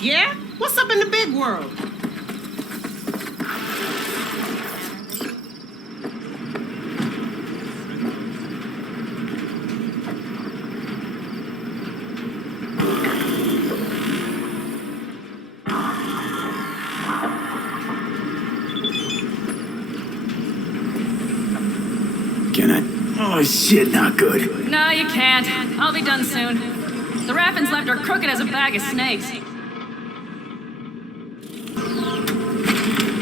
Yeah? What's up in the big world? Can I? Oh shit, not good. No, you can't. I'll be done soon. The raffins left are crooked as a bag of snakes.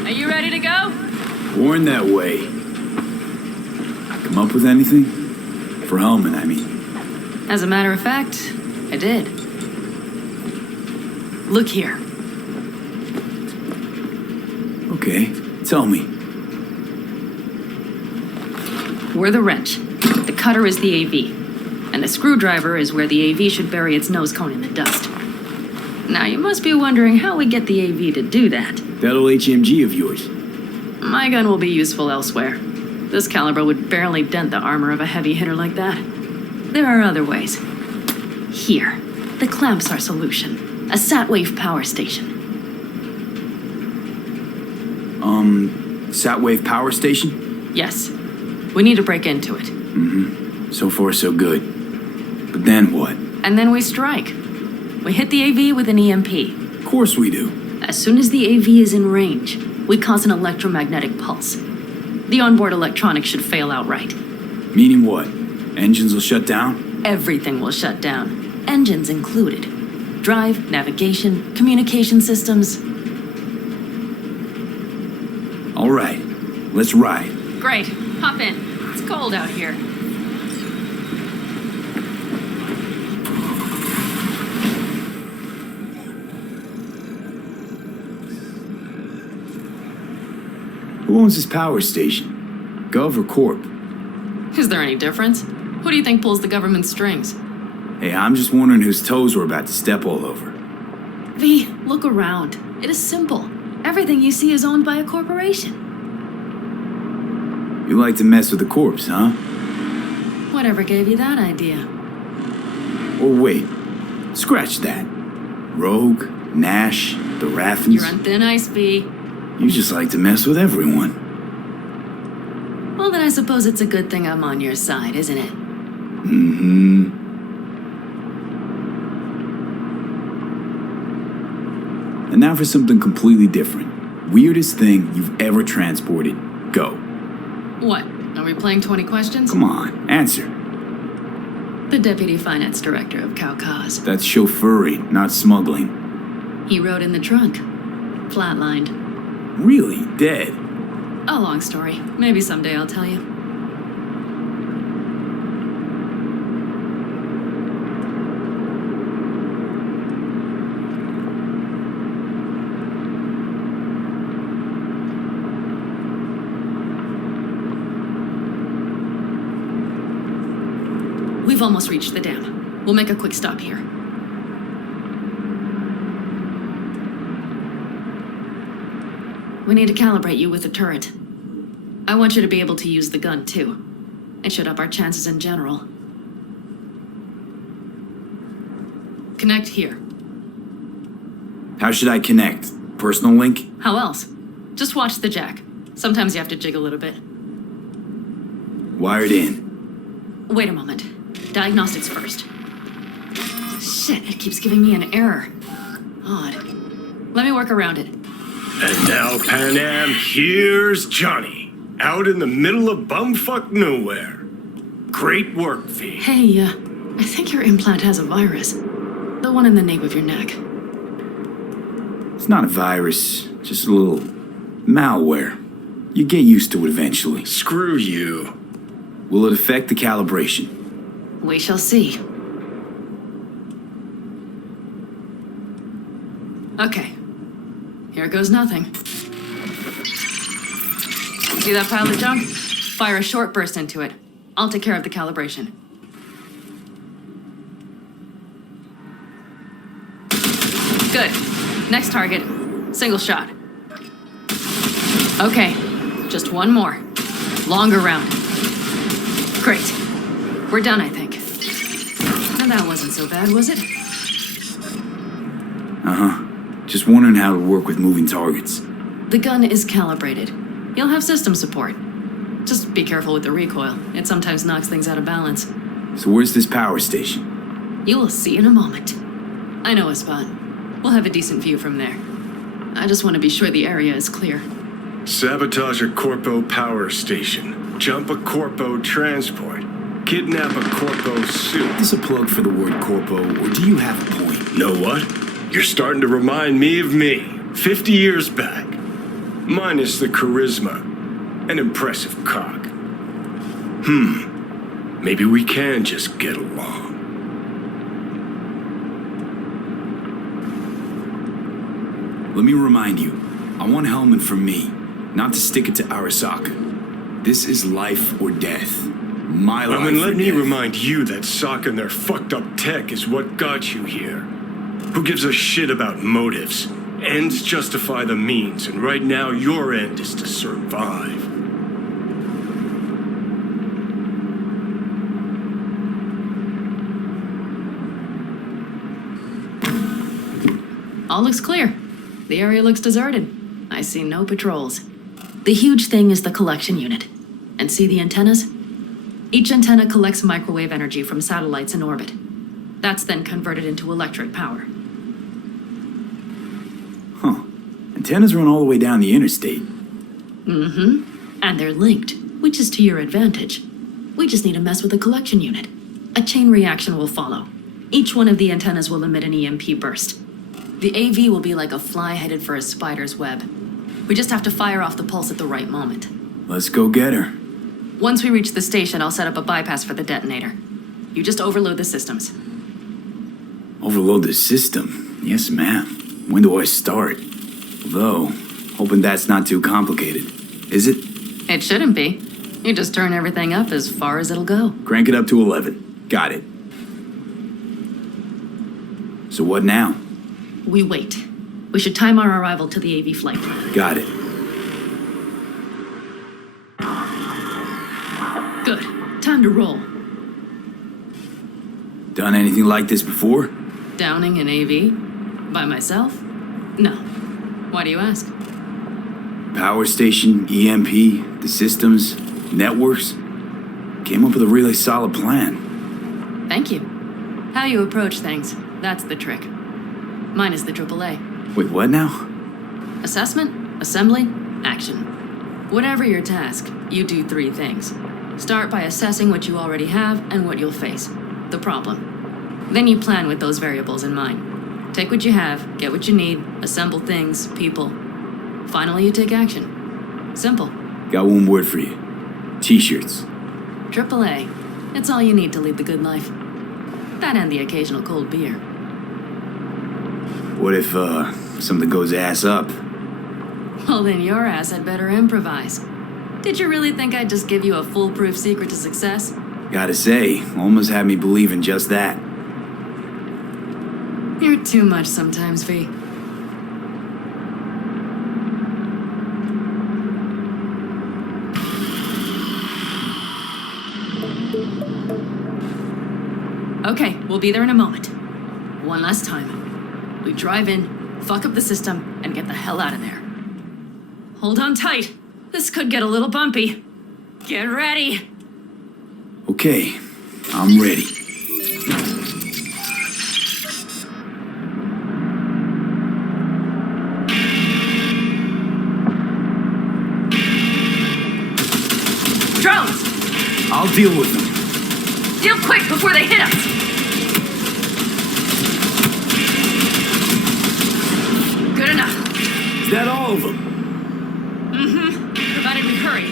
Are you ready to go? Born that way. Come up with anything? For Hellman, I mean. As a matter of fact, I did. Look here. Okay, tell me. We're the wrench. The cutter is the AV. And the screwdriver is where the AV should bury its nose cone in the dust. Now, you must be wondering how we get the AV to do that. That old HMG of yours. My gun will be useful elsewhere. This caliber would barely dent the armor of a heavy hitter like that. There are other ways. Here, the clamps are solution. A Satwave power station. Satwave power station? Yes. We need to break into it. So far, so good. But then what? And then we strike. We hit the AV with an EMP. Of course we do. As soon as the AV is in range, we cause an electromagnetic pulse. The onboard electronics should fail outright. Meaning what? Engines will shut down? Everything will shut down, engines included. Drive, navigation, communication systems. All right, let's ride. Great, hop in. It's cold out here. Who owns this power station? Gov or Corp? Is there any difference? Who do you think pulls the government strings? Hey, I'm just wondering whose toes we're about to step all over. V, look around. It is simple. Everything you see is owned by a corporation. You like to mess with the corpse, huh? Whatever gave you that idea? Or wait, scratch that. Rogue, Nash, the Raffins. You're on thin ice, V. You just like to mess with everyone. Well, then I suppose it's a good thing I'm on your side, isn't it? And now for something completely different. Weirdest thing you've ever transported. Go. What? Are we playing 20 questions? Come on, answer. The Deputy Finance Director of Caucase. That's chauffeuring, not smuggling. He rode in the trunk. Flatlined. Really? Dead? A long story. Maybe someday I'll tell you. We've almost reached the dam. We'll make a quick stop here. We need to calibrate you with the turret. I want you to be able to use the gun, too. It should up our chances in general. Connect here. How should I connect? Personal link? How else? Just watch the jack. Sometimes you have to jig a little bit. Wired in. Wait a moment. Diagnostics first. Shit, it keeps giving me an error. Odd. Let me work around it. And now, Pan Am, here's Johnny. Out in the middle of bumfuck nowhere. Great work, V. Hey, I think your implant has a virus. The one in the nape of your neck. It's not a virus, just a little malware. You get used to it eventually. Screw you. Will it affect the calibration? We shall see. Okay. Here goes nothing. See that pile of junk? Fire a short burst into it. I'll take care of the calibration. Good. Next target. Single shot. Okay. Just one more. Longer round. Great. We're done, I think. And that wasn't so bad, was it? Uh-huh. Just wondering how it'll work with moving targets. The gun is calibrated. You'll have system support. Just be careful with the recoil. It sometimes knocks things out of balance. So where's this power station? You will see in a moment. I know a spot. We'll have a decent view from there. I just want to be sure the area is clear. Sabotage a Corpo power station. Jump a Corpo transport. Kidnap a Corpo suit. Is this a plug for the word corpo, or do you have a point? Know what? You're starting to remind me of me, 50 years back. Minus the charisma and impressive cock. Maybe we can just get along. Let me remind you, I want Hellman from me, not to stick it to Arasaka. This is life or death. My life I mean, or let me death. remind you that Sokka and their fucked up tech is what got you here. Who gives a shit about motives? Ends justify the means, and right now your end is to survive. All looks clear. The area looks deserted. I see no patrols. The huge thing is the collection unit. And see the antennas? Each antenna collects microwave energy from satellites in orbit. That's then converted into electric power. Huh. Antennas run all the way down the interstate. And they're linked, which is to your advantage. We just need to mess with the collection unit. A chain reaction will follow. Each one of the antennas will emit an EMP burst. The AV will be like a fly headed for a spider's web. We just have to fire off the pulse at the right moment. Let's go get her. Once we reach the station, I'll set up a bypass for the detonator. You just overload the systems. Overload the system? Yes, ma'am. When do I start? Though, hoping that's not too complicated. Is it? It shouldn't be. You just turn everything up as far as it'll go. Crank it up to 11. Got it. So what now? We wait. We should time our arrival to the AV flight. Got it. Good. Time to roll. Done anything like this before? Downing an AV? By myself? No. Why do you ask? Power station, EMP, the systems, networks. Came up with a really solid plan. Thank you. How you approach things, that's the trick. Mine is the AAA. Wait, what now? Assessment, assembly, action. Whatever your task, you do three things. Start by assessing what you already have and what you'll face. The problem. Then you plan with those variables in mind. Take what you have, get what you need, assemble things, people. Finally, you take action. Simple. Got one word for you. T-shirts. AAA. It's all you need to lead the good life. That and the occasional cold beer. What if, something goes ass up? Well, then your ass had better improvise. Did you really think I'd just give you a foolproof secret to success? Gotta say, almost had me believe in just that. You're too much sometimes, V. Okay, we'll be there in a moment. One last time. We drive in, fuck up the system, and get the hell out of there. Hold on tight. This could get a little bumpy. Get ready. Okay, I'm ready. Drones! I'll deal with them. Deal quick before they hit us! Good enough. Is that all of them? Provided we hurry.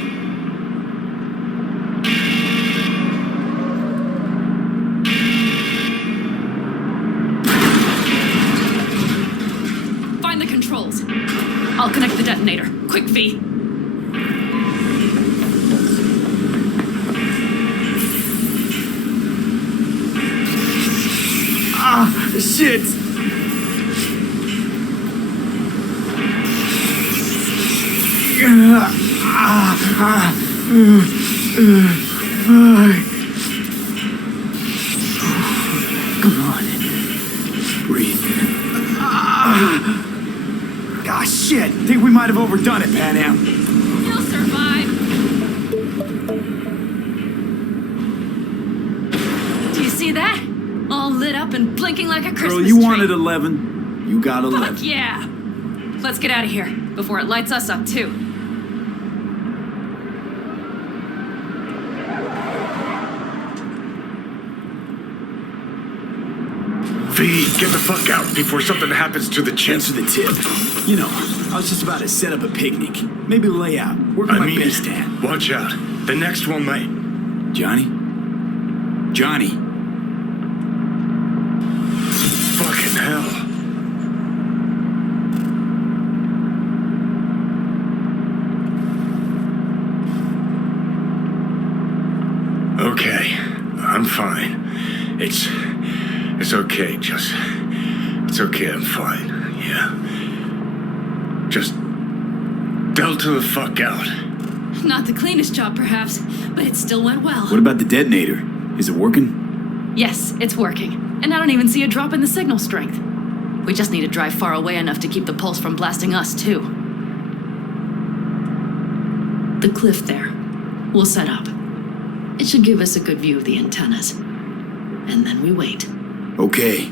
Find the controls. I'll connect the detonator. Quick, V. Shit! Come on. Breathe. Ah, shit. Think we might have overdone it, Pan Am. You'll survive. Do you see that? All lit up and blinking like a Christmas Girl, you tree. wanted 11. You got 11. Fuck yeah. Let's get out of here before it lights us up too. V, get the fuck out before something happens to the chip. Thanks for the tip. You know, I was just about to set up a picnic. Maybe lay out. Work I my mean base it. stand. Watch out. The next one might. Johnny? Johnny? Fucking hell. Okay, I'm fine. It's okay, just... It's okay, I'm fine, yeah. Just... Delta the fuck out. Not the cleanest job, perhaps, but it still went well. What about the detonator? Is it working? Yes, it's working. And I don't even see a drop in the signal strength. We just need to drive far away enough to keep the pulse from blasting us, too. The cliff there. We'll set up. It should give us a good view of the antennas. And then we wait. Okay.